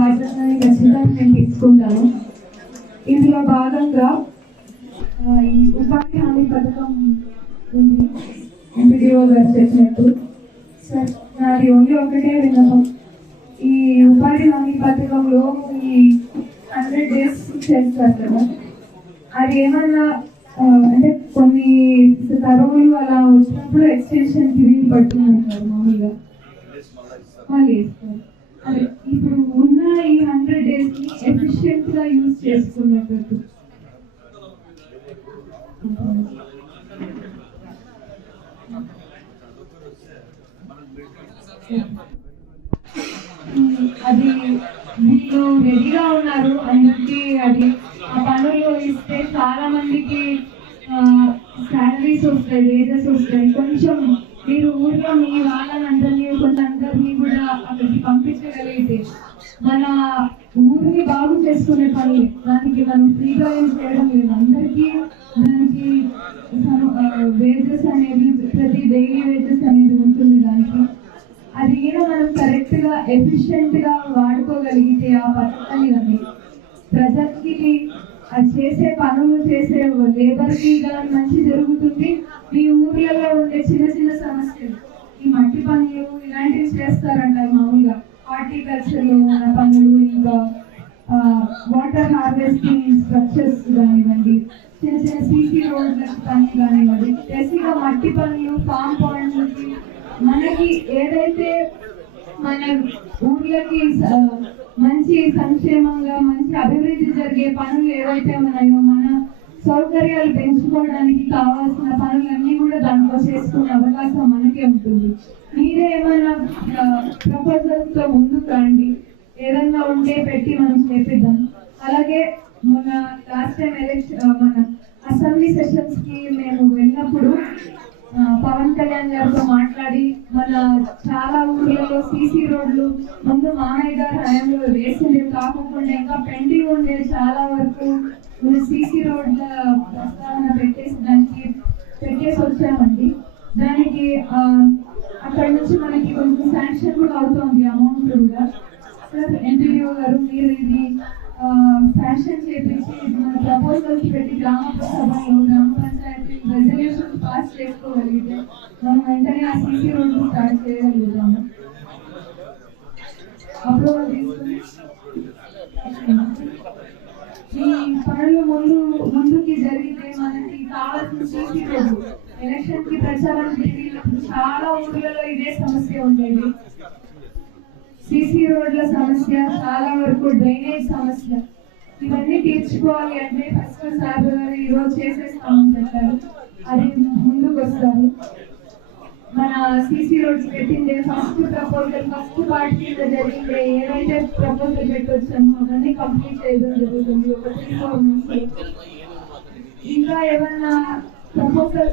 బాధ్యతని ఖచ్చితంగా నేను తీసుకుంటాను. ఇందులో భాగంగా ఈ ఉపాధి హామీ పథకం ఉంది. ఎంపీడీఓ గారు చేసినట్టు సార్ నాది ఓన్లీ ఒకటే విన్నపం. ఈ ఉపాధి హామీ పథకంలో ఈ హండ్రెడ్ డేస్ చేస్తారు కదా. అది ఏమన్నా అంటే కొన్ని తరువులు అలా వచ్చినప్పుడు ఎక్స్టెన్షన్కి వీలు పడుతుందంటారు మామూలుగా? మళ్ళీ ఇస్తారు అదే ఇప్పుడు ఈ హండ్రెడ్ డేస్ని ఎఫిషియెంట్గా యూజ్ చేసుకున్నట్టు. అది వీళ్ళు రెడీగా ఉన్నారు. అందరికి అది ఆ పనులు ఇస్తే చాలా మందికి శాలరీస్ వస్తాయి వేజెస్ వస్తాయి. కొంచెం మీరు ఊర్లో మీ వాళ్ళని అందరినీ కొంచెం అందరు మన ఊరిని బాగు చేసుకునే పని దానికి మనం ఫ్రీగా ఏం చేయడం లేదు. అందరికీ దానికి వేజెస్ అనేది ప్రతి డైలీ వేజెస్ అనేది ఉంటుంది దానికి. అది కూడా మనం కరెక్ట్గా ఎఫిషియెంట్గా వాడుకోగలిగితే ఆ పథకాన్ని కానీ ప్రజలకి అది చేసే పనులు చేసే లేబర్కి కానీ మంచి జరుగుతుంది. మీ ఊర్లలో ఉండే చిన్న చిన్న సమస్యలు ఈ మట్టి పనులు ఇలాంటివి చేస్తారంటారు మామూలుగా హార్టికల్చర్ ఉన్న పనులు ఇంకా వాటర్ హార్వెస్టింగ్ స్ట్రక్చర్స్ కానివ్వండి చిన్న చిన్న సీసీ రోడ్ల పని కానివ్వండి బేసిక్గా మట్టి పనులు ఫామ్ పాయింట్లకి మనకి ఏదైతే మన ఊర్లకి మంచి సంక్షేమంగా మంచి అభివృద్ధి జరిగే పనులు ఏవైతే ఉన్నాయో మన సౌకర్యాలు పెంచుకోవడానికి కావాల్సిన పనులన్నీ కూడా దాంట్లో చేసుకునే అవకాశం మనకే ఉంటుంది. మీరే ఏమైనా ప్రపోజల్స్తో ముందుకు రండి ఏదన్నా ఉంటే పెట్టి మనం చేపిద్దాం. అలాగే మన లాస్ట్ టైం ఎలక్షన్ మన అసెంబ్లీ సెషన్స్కి మేము వెళ్ళినప్పుడు పవన్ కళ్యాణ్ గారితో మాట్లాడి మన చాలా ఊర్లలో సీసీ రోడ్లు ముందు మామయ్య గారు హయాంలో వేసింది కాకుండా ఇంకా పెండింగ్ ఉండే చాలా వరకు సీసీ రోడ్ల ప్రస్తావన పెట్టేసి దానికి పెట్టేసి వచ్చామండి. శాంక్షన్ కూడా అవుతుంది అమౌంట్ కూడా. సార్ ఎన్టీడీఓ గారు మీరు ఇది శాంక్షన్ చేపించి మన ప్రపోజల్స్ పెట్టి గ్రామ సభలో గ్రామ పంచాయతీ రెజల్యూషన్ పాస్ చేసుకోగలిగితే మనం వెంటనే ఆ సీసీ రోడ్డు స్టార్ట్ చేయగలుగుతాము. అప్రూవల్ తీసుకుని ఈ పనులు ముందు ముందుకి జరిగితే మనకి కావాల్సిన సీసీ రోడ్డు ఎలక్షన్కి ప్రచారం జరిగినప్పుడు చాలా ఊర్లలో ఇదే సమస్య ఉండేది. సీసీ రోడ్ల సమస్య చాలా వరకు డ్రైనేజ్ సమస్య. ఇవన్నీ తీర్చుకోవాలి అంటే ఫస్ట్ సార్ ఈ రోజు చేసేస్తామని చెప్పారు. అది ముందుకు వస్తారు మన సీసీ రోడ్స్ పెట్టిందే ఫస్ట్ ప్రపోజల్ ఫస్ట్ పార్ట్ కింద జరిగిందే ఏదైతే ప్రపోజల్ పెట్టొచ్చామో అవన్నీ కంప్లీట్ చేయడం జరుగుతుంది. ఒక త్రీ ఫోర్ మంత్స్ ఇంకా ఏమన్నా ప్రపోజల్స్